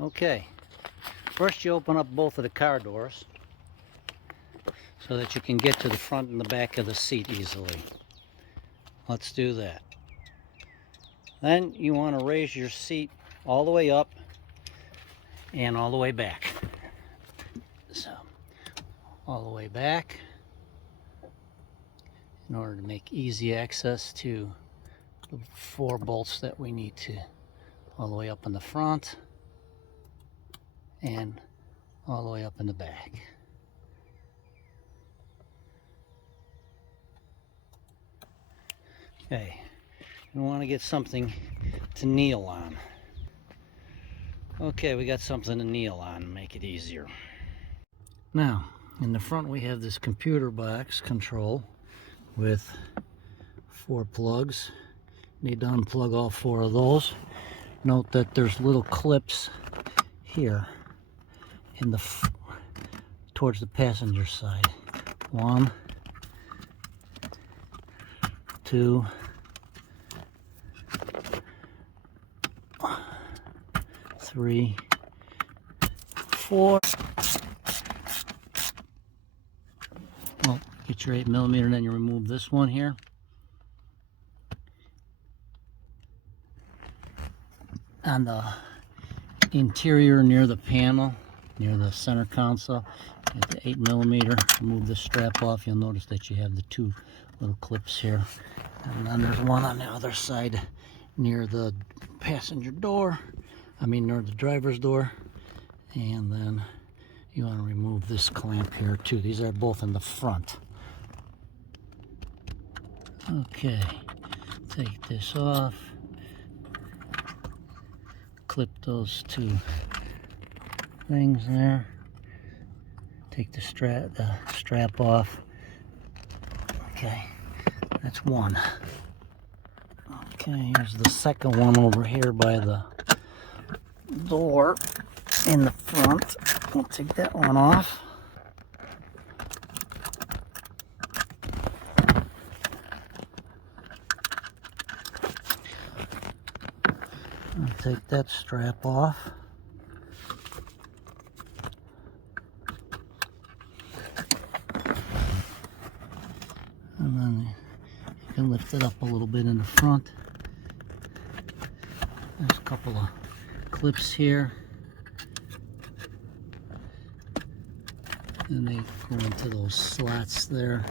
Okay, first you open up both of the car doors so that you can get to the front and the back of the seat easily. Let's do that. Then you want to raise your seat all the way up and all the way back. So, all the way back in order to make easy access to the 4 bolts that we need to, all the way up in the front and all the way up in the back. Okay, we want to get something to kneel on. Okay, we got something to kneel on, make it easier. Now, in the front we have this computer box control with 4 plugs. Need to unplug all 4 of those. Note that there's little clips here in the towards the passenger side. 1, 2, 3, 4. Well, get your 8mm, then you remove this one here. On the interior near the panel, near the center console, get the 8mm, remove the strap off. You'll notice that you have the 2 little clips here. And then there's one on the other side near the passenger door, near the driver's door. And then you want to remove this clamp here too. These are both in the front. Okay, take this off. Clip those 2 things there. Take the strap off. Okay, that's one. Okay, here's the second one over here by the door in the front. We'll take that one off. I'll take that strap off. And then you can lift it up a little bit in the front. There's a couple of clips here. And they go into those slots there.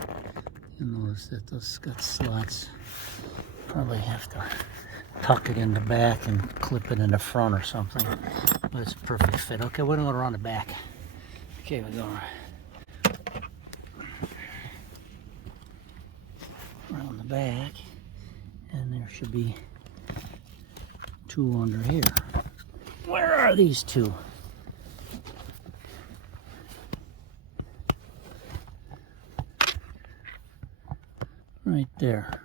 You'll notice that those got slots. Probably have to tuck it in the back and clip it in the front or something, but it's a perfect fit. Okay, we're gonna go around the back. Okay, we're going around the back, and there should be 2 under here. Where are these 2? Right there.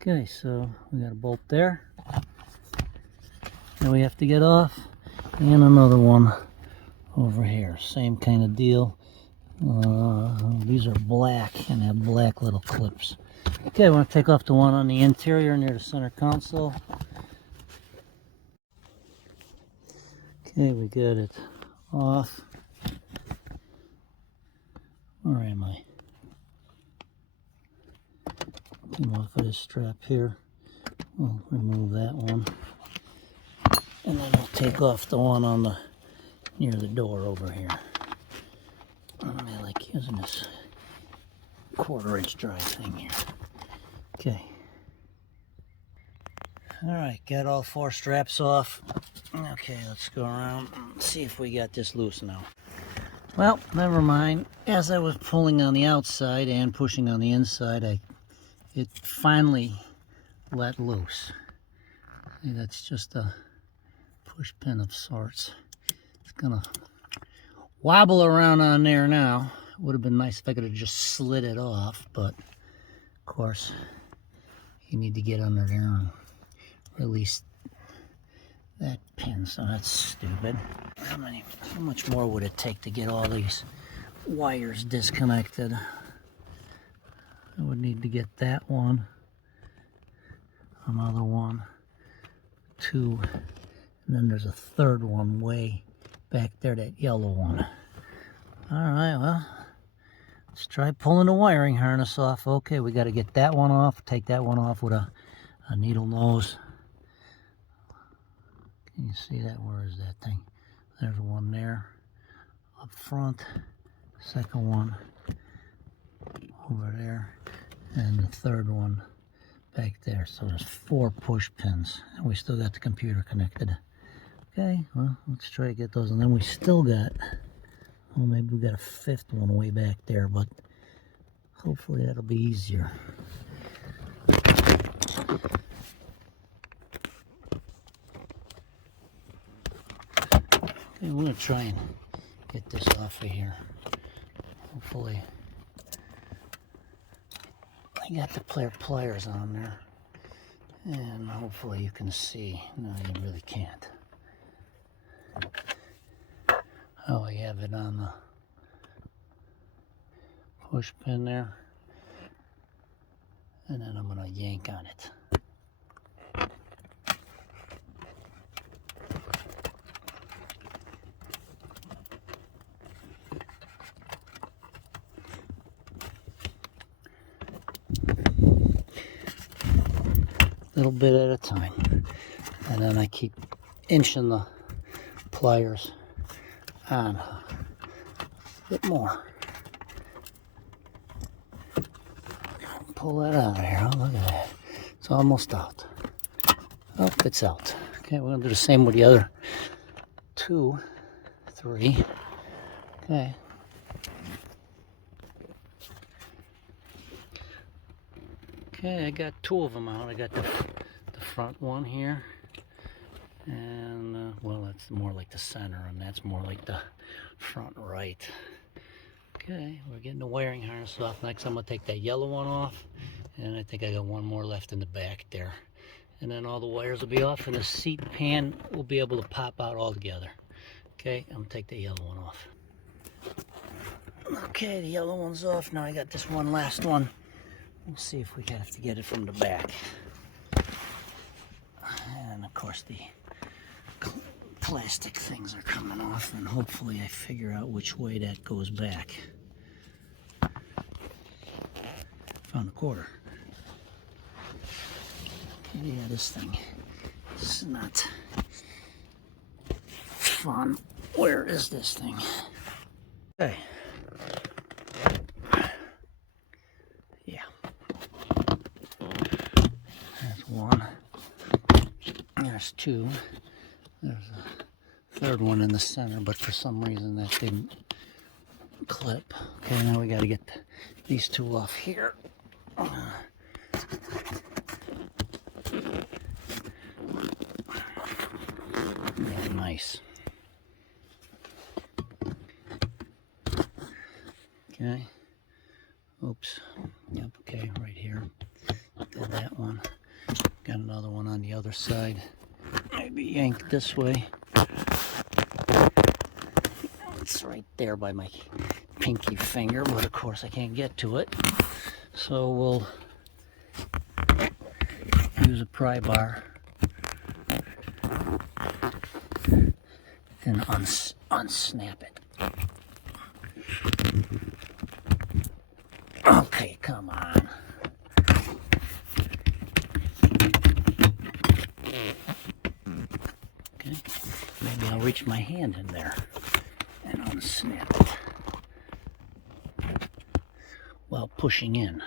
Okay, so we got a bolt there that we have to get off, and another one over here. Same kind of deal. These are black and have black little clips. Okay, I want to take off the one on the interior near the center console. Okay, we got it off. Where am I? Come off of this strap here. We'll remove that one, and then we'll take off the one on the near the door over here. I like using this 1/4-inch drive thing here. Okay. All right, got all 4 straps off. Okay, let's go around and see if we got this loose now. Well, never mind. As I was pulling on the outside and pushing on the inside, it finally let loose. That's just a push pin of sorts. It's gonna wobble around on there now. It would have been nice if I could have just slid it off, but of course you need to get under there and release that pin, so that's stupid. How much more would it take to get all these wires disconnected? I would need to get that one, another one, 2 And then there's a third one way back there, that yellow one. All right, well, let's try pulling the wiring harness off. Okay, we got to get that one off. Take that one off with a needle nose. Can you see that? Where is that thing? There's one there up front. Second one over there. And the third one back there. So there's 4 push pins. And we still got the computer connected. Okay, well, let's try to get those. And then we still got, well, maybe we got a 5th one way back there, but hopefully that'll be easier. Okay, we're going to try and get this off of here. Hopefully. I got the pliers on there. And hopefully you can see. No, you really can't. Oh, I have it on the push pin there. And then I'm going to yank on it. Little bit at a time, and then I keep inching the pliers on a bit more. Pull that out of here. Oh, look at that. It's almost out. Oh, it's out. Okay, we're gonna do the same with the other 2, 3. Okay. Okay, I got 2 of them out. I got the front one here, and well, that's more like the center, and that's more like the front right. Okay, we're getting the wiring harness off. Next, I'm gonna take that yellow one off, and I think I got one more left in the back there. And then all the wires will be off, and the seat pan will be able to pop out all together. Okay, I'm gonna take the yellow one off. Okay, the yellow one's off. Now I got this one last one. We'll see if we have to get it from the back. And of course the plastic things are coming off, and hopefully I figure out which way that goes back. Found a quarter. Okay, yeah, this thing is not fun. Where is this thing? Okay. One, there's 2, there's a 3rd one in the center, but for some reason that didn't clip. Okay, now we got to get these 2 off here. Yeah, nice. Okay, oops, yep, okay, right here, did that one. Got another one on the other side. Maybe yank this way. It's right there by my pinky finger, but of course I can't get to it. So we'll use a pry bar and unsnap it. Okay, come on. Maybe I'll reach my hand in there and unsnap it while pushing in.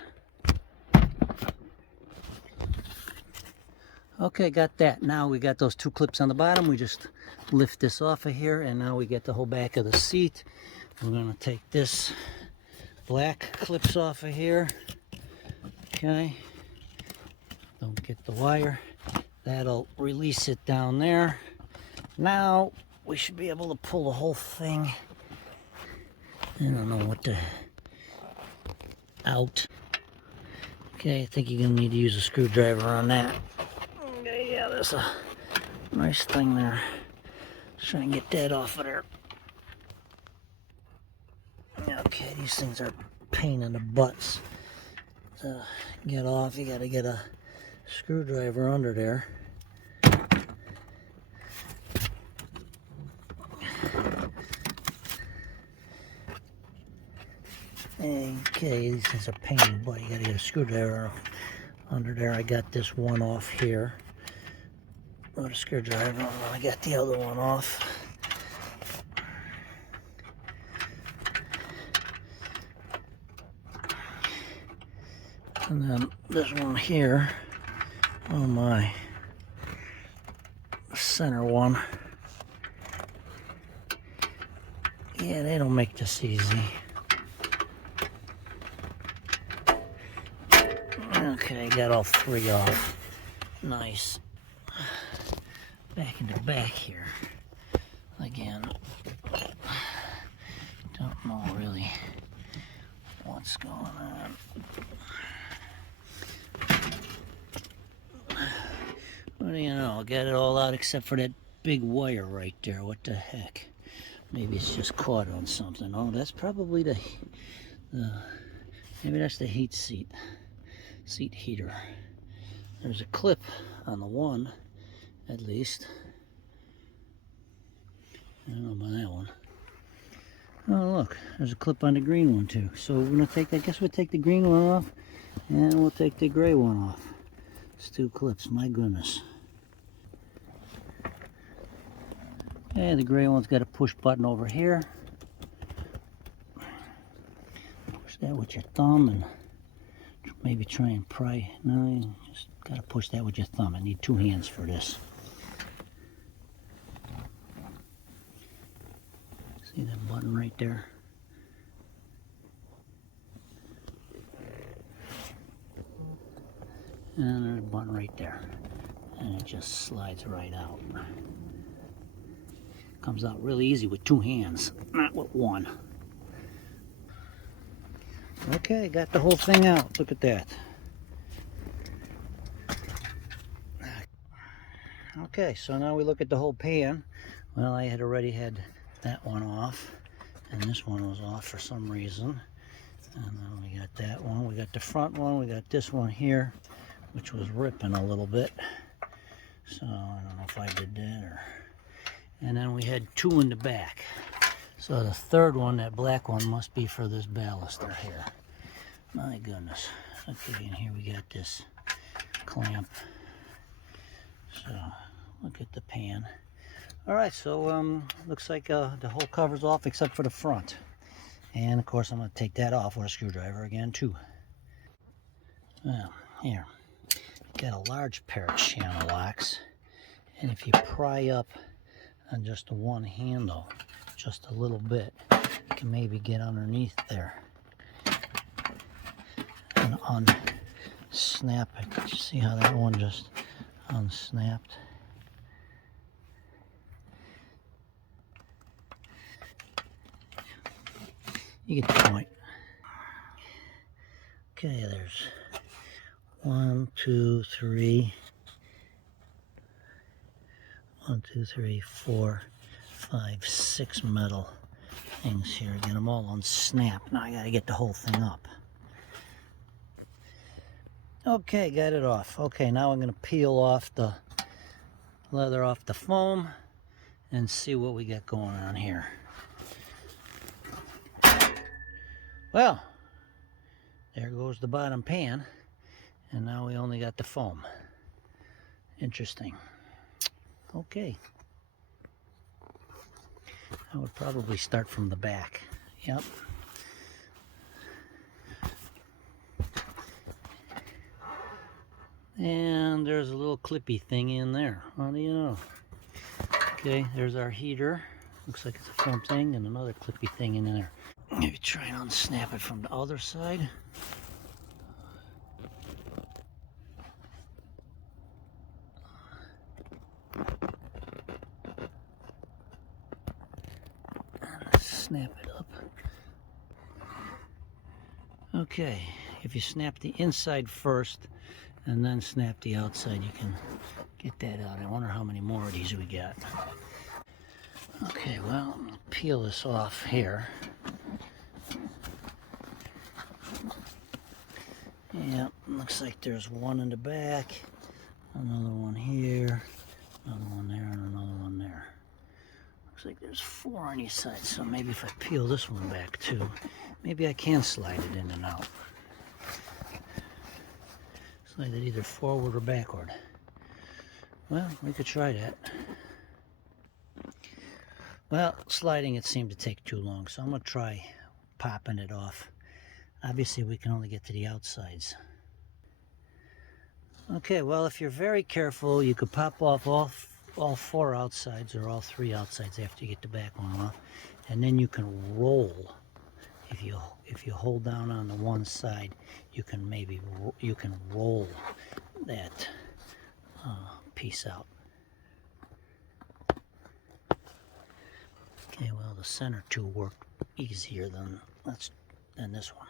Okay, got that. Now we got those 2 clips on the bottom. We just lift this off of here, and now we get the whole back of the seat. We're going to take this black clips off of here. Okay. Don't get the wire. That'll release it down there. Now we should be able to pull the whole thing. I don't know what to out. Okay, I think you're gonna need to use a screwdriver on that. Okay, yeah, there's a nice thing there. Let's try and get that off of there. Okay, these things are a pain in the butts to get off. You gotta get a screwdriver under there. Okay, this is a pain in the butt. You gotta get a screwdriver under there. I got this one off here. Put a screwdriver. I got the other one off. And then this one here. Oh my. Center one. Yeah, they don't make this easy. Okay, got all three off. Nice. Back in the back here. Again. Don't know really what's going on. What do you know? I got it all out except for that big wire right there. What the heck? Maybe it's just caught on something. Oh, that's probably maybe that's the seat heater. There's a clip on the one, at least. I don't know about that one. Oh, look, there's a clip on the green one too. So we're gonna take, I guess we'll take the green one off, and we'll take the gray one off. It's two clips, my goodness. And the gray one's got a push button over here. Push that with your thumb and maybe try and pry. No, you just gotta push that with your thumb. I need two hands for this. See that button right there? And there's a button right there. And it just slides right out. Comes out really easy with two hands, not with one. Okay, got the whole thing out. Look at that. Okay, so now we look at the whole pan. Well, I had already had that one off, and this one was off for some reason. And then we got that one. We got the front one. We got this one here, which was ripping a little bit. So I don't know if I did that or... And then we had two in the back. So the third one, that black one, must be for this baluster here. My goodness. Okay, and here we got this clamp. So look at the pan. All right, so looks like the whole cover's off except for the front. And of course I'm gonna take that off with a screwdriver again too. Well, here, got a large pair of channel locks. And if you pry up on just the one handle, just a little bit, you can maybe get underneath there and unsnap it. Did you see how that one just unsnapped? You get the point. Okay, there's 1, 2, 3. 1, 2, 3, 4, 5, 6 metal things here. Get them all unsnapped. Now I gotta get the whole thing up. Okay, got it off. Okay, now I'm gonna peel off the leather off the foam and see what we got going on here. Well, there goes the bottom pan, and now we only got the foam. Interesting. Okay. I would probably start from the back. Yep. And there's a little clippy thing in there. What do you know? Okay, there's our heater. Looks like it's a foam thing, and another clippy thing in there. Maybe try and unsnap it from the other side. And snap it up. Okay, if you snap the inside first and then snap the outside, you can get that out. I wonder how many more of these we got. Okay, well, I'm gonna peel this off here. Yeah, looks like there's one in the back, another one here, another one there, and another one there. Looks like there's 4 on each side, so maybe if I peel this one back too, maybe I can slide it in and out. Slide it either forward or backward. Well, we could try that. Well, sliding it seemed to take too long, so I'm going to try popping it off. Obviously, we can only get to the outsides. Okay, well, if you're very careful, you could pop off all 4 outsides or all 3 outsides after you get the back one off, and then you can roll. If you hold down on the one side, you can roll that piece out. Okay, well, the center two worked easier than this one.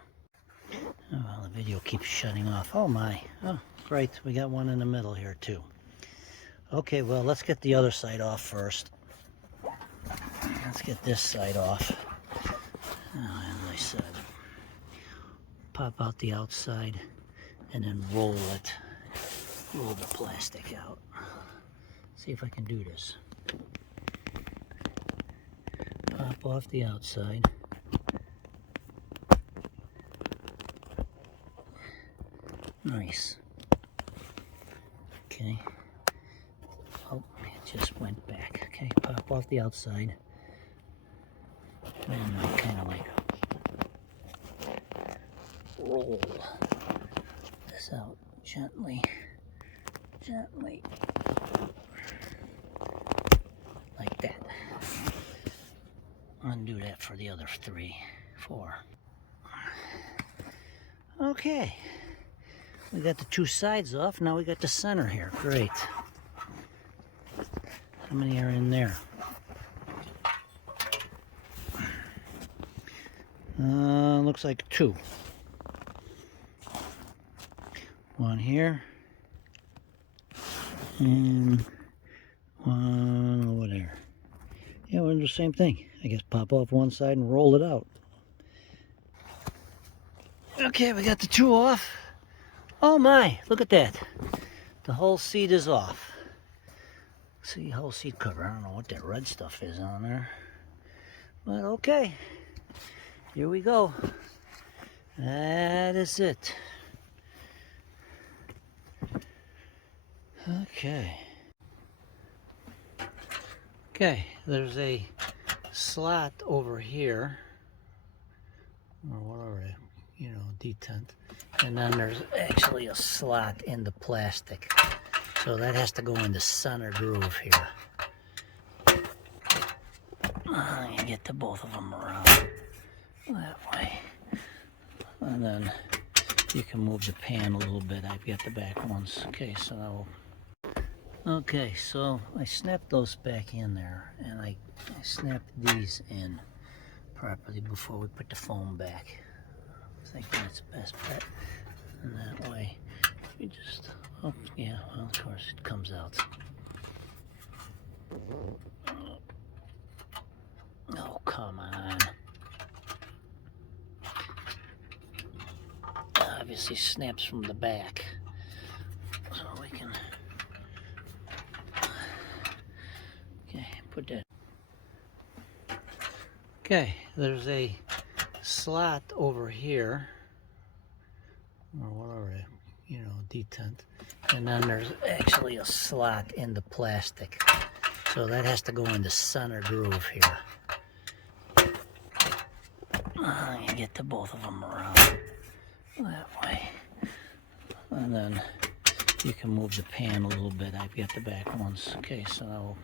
Oh, well, the video keeps shutting off. Oh my! Oh, great, we got one in the middle here too. Okay, well, let's get the other side off first. Let's get this side off. Oh, as I said, pop out the outside and then roll the plastic out. See if I can do this. Pop off the outside. Nice. Okay. Oh, it just went back. Okay, pop off the outside. And I kind of like roll this out gently, like that. Undo that for the other 3, 4. Okay, we got the 2 sides off. Now we got the center here. Great. How many are in there? Looks like 2. One here, and one over there. Yeah, we're doing the same thing. I guess pop off one side and roll it out. Okay, we got the 2 off. Oh my, look at that. The whole seat is off. See, whole seat cover. I don't know what that red stuff is on there. But okay, here we go. That is it. Okay, there's a slot over here, or whatever, detent, and then there's actually a slot in the plastic, so that has to go in the center groove here. You get to both of them around that way, and then you can move the pan a little bit. I've got the back ones. Okay, so I snapped those back in there, and I snapped these in properly before we put the foam back. I think that's the best bet. And that way, we just, oh yeah, well, of course it comes out. Oh, come on. Obviously snaps from the back, so we can, okay, put that. Okay, there's a slot over here, or whatever, detent, and then there's actually a slot in the plastic, so that has to go in the center groove here. You get to both of them around that way, and then you can move the pan a little bit. I've got the back ones. Okay, so